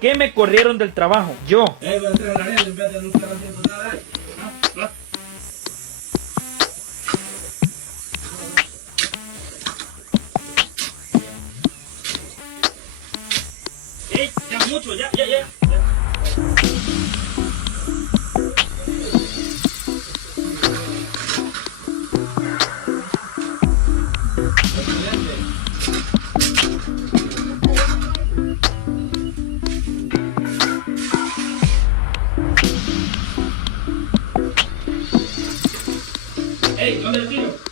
¿Por qué me corrieron del trabajo? Yo. Voy a entrar a la arena en vez de anunciar al tiempo. Dale. Ya mucho, ya. Ey, ¿dónde el tiro?